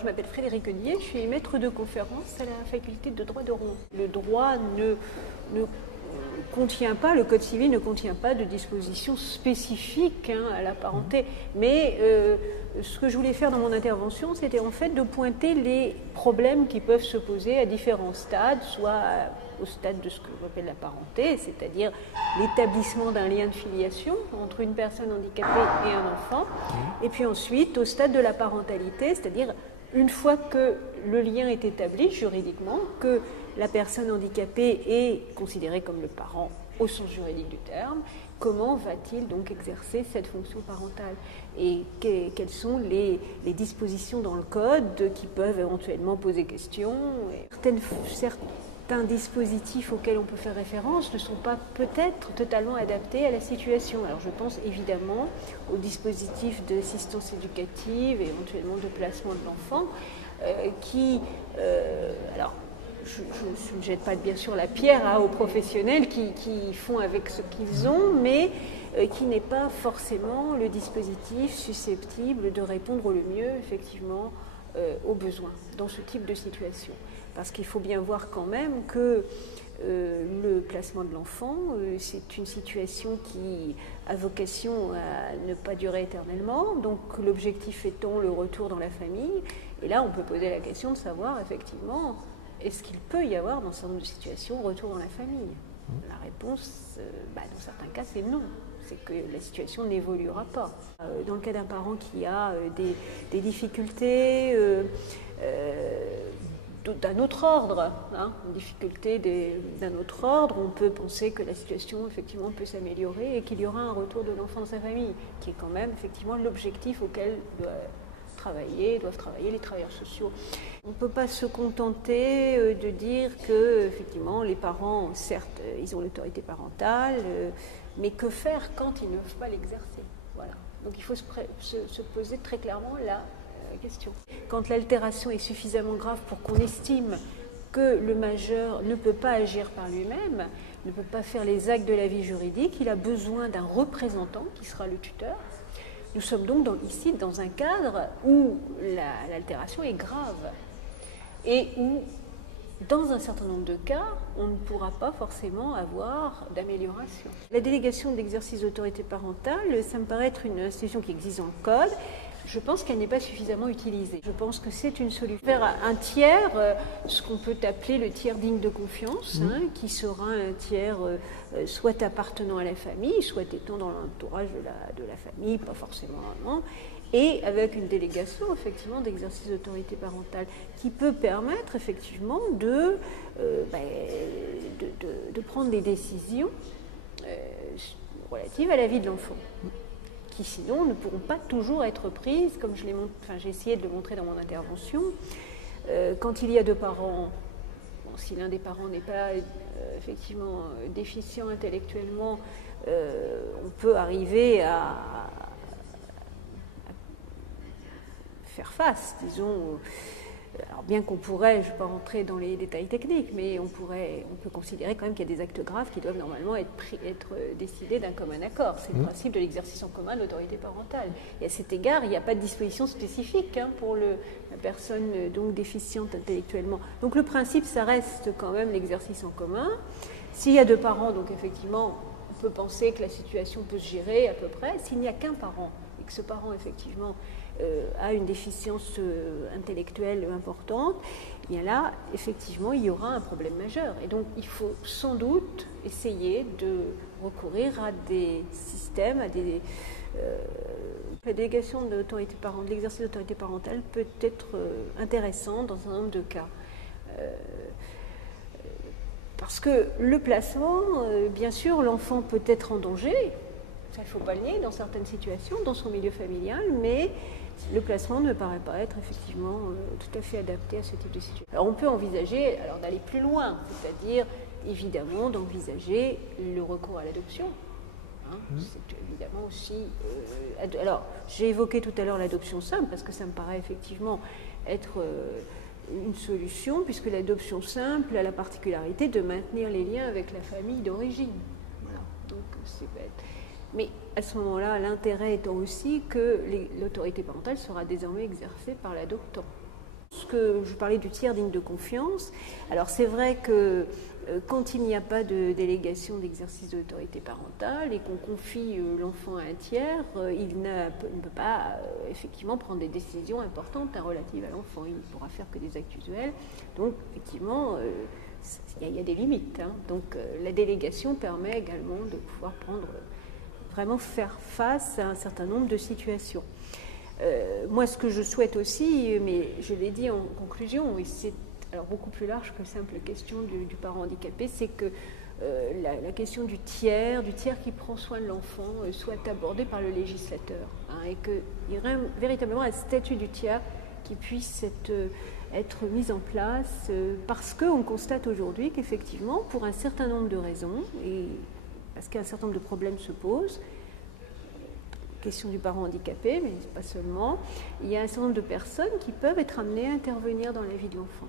je m'appelle Frédérique Dier, je suis maître de conférence à la faculté de droit de Rouen. Le droit ne contient pas, le Code civil ne contient pas de dispositions spécifiques à la parenté. Mais ce que je voulais faire dans mon intervention, c'était en fait de pointer les problèmes qui peuvent se poser à différents stades, soit au stade de ce que j'appelle la parenté, c'est-à-dire l'établissement d'un lien de filiation entre une personne handicapée et un enfant, et puis ensuite au stade de la parentalité, c'est-à-dire une fois que le lien est établi juridiquement, que la personne handicapée est considérée comme le parent au sens juridique du terme, comment va-t-il donc exercer cette fonction parentale et quelles sont les dispositions dans le code qui peuvent éventuellement poser question. Certains dispositifs auxquels on peut faire référence ne sont pas peut-être totalement adaptés à la situation. Alors je pense évidemment aux dispositifs d'assistance éducative et éventuellement de placement de l'enfant alors je ne jette pas bien sûr la pierre aux professionnels qui font avec ce qu'ils ont, mais qui n'est pas forcément le dispositif susceptible de répondre le mieux effectivement aux besoins dans ce type de situation. Parce qu'il faut bien voir quand même que le placement de l'enfant, c'est une situation qui a vocation à ne pas durer éternellement. Donc l'objectif étant le retour dans la famille. Et là, on peut poser la question de savoir effectivement, est-ce qu'il peut y avoir dans un certain nombre de situations retour dans la famille? La réponse, dans certains cas, c'est non. C'est que la situation n'évoluera pas. Dans le cas d'un parent qui a des difficultés d'un autre ordre, une difficulté d'un autre ordre, on peut penser que la situation effectivement peut s'améliorer et qu'il y aura un retour de l'enfant dans sa famille, qui est quand même effectivement l'objectif auquel doivent travailler les travailleurs sociaux. On ne peut pas se contenter de dire que effectivement les parents, certes, ils ont l'autorité parentale, mais que faire quand ils ne peuvent pas l'exercer? Voilà. Donc il faut se poser très clairement la question. Quand l'altération est suffisamment grave pour qu'on estime que le majeur ne peut pas agir par lui-même, ne peut pas faire les actes de la vie juridique, il a besoin d'un représentant qui sera le tuteur. Nous sommes donc ici dans un cadre où l'altération est grave et où, dans un certain nombre de cas, on ne pourra pas forcément avoir d'amélioration. La délégation d'exercice d'autorité parentale, ça me paraît être une institution qui existe dans le Code. Je pense qu'elle n'est pas suffisamment utilisée. Je pense que c'est une solution. Faire un tiers, ce qu'on peut appeler le tiers digne de confiance, qui sera un tiers soit appartenant à la famille, soit étant dans l'entourage de la famille, pas forcément vraiment, et avec une délégation effectivement d'exercice d'autorité parentale qui peut permettre effectivement de prendre des décisions relatives à la vie de l'enfant, qui sinon ne pourront pas toujours être prises, comme j'ai essayé de le montrer dans mon intervention. Quand il y a deux parents, si l'un des parents n'est pas effectivement déficient intellectuellement, on peut arriver à faire face, disons. Alors bien qu'on pourrait, je ne vais pas rentrer dans les détails techniques, mais on peut considérer quand même qu'il y a des actes graves qui doivent normalement être décidés d'un commun accord. C'est le principe de l'exercice en commun de l'autorité parentale. Et à cet égard, il n'y a pas de disposition spécifique pour la personne donc déficiente intellectuellement. Donc le principe, ça reste quand même l'exercice en commun. S'il y a deux parents, donc effectivement, on peut penser que la situation peut se gérer à peu près. S'il n'y a qu'un parent, et que ce parent, effectivement, a une déficience intellectuelle importante, et bien là, effectivement, il y aura un problème majeur. Et donc, il faut sans doute essayer de recourir à des systèmes, la délégation de l'exercice d'autorité parentale peut être intéressant dans un nombre de cas. Parce que le placement, bien sûr, l'enfant peut être en danger, ça il ne faut pas le nier dans certaines situations, dans son milieu familial, mais le placement ne paraît pas être effectivement tout à fait adapté à ce type de situation. Alors on peut envisager d'aller plus loin, c'est-à-dire évidemment d'envisager le recours à l'adoption. C'est évidemment aussi... alors j'ai évoqué tout à l'heure l'adoption simple parce que ça me paraît effectivement être une solution, puisque l'adoption simple a la particularité de maintenir les liens avec la famille d'origine. Voilà. Donc c'est bête. Mais à ce moment-là, l'intérêt étant aussi que l'autorité parentale sera désormais exercée par l'adoptant. Ce que je parlais du tiers digne de confiance. Alors c'est vrai que quand il n'y a pas de délégation d'exercice de l'autorité parentale et qu'on confie l'enfant à un tiers, il ne peut pas effectivement prendre des décisions importantes relatives à l'enfant. Il ne pourra faire que des actes usuels. Donc effectivement, il y a des limites. Hein. Donc la délégation permet également de pouvoir vraiment faire face à un certain nombre de situations. Moi, ce que je souhaite aussi, mais je l'ai dit en conclusion, et c'est alors beaucoup plus large que simple question du parent handicapé, c'est que la question du tiers qui prend soin de l'enfant, soit abordée par le législateur, hein, et qu'il y ait véritablement un statut du tiers qui puisse être mis en place, parce qu'on constate aujourd'hui qu'effectivement, pour un certain nombre de raisons, et parce qu'un certain nombre de problèmes se posent, question du parent handicapé, mais pas seulement, il y a un certain nombre de personnes qui peuvent être amenées à intervenir dans la vie de l'enfant.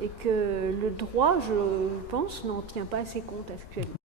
Et que le droit, je pense, n'en tient pas assez compte actuellement.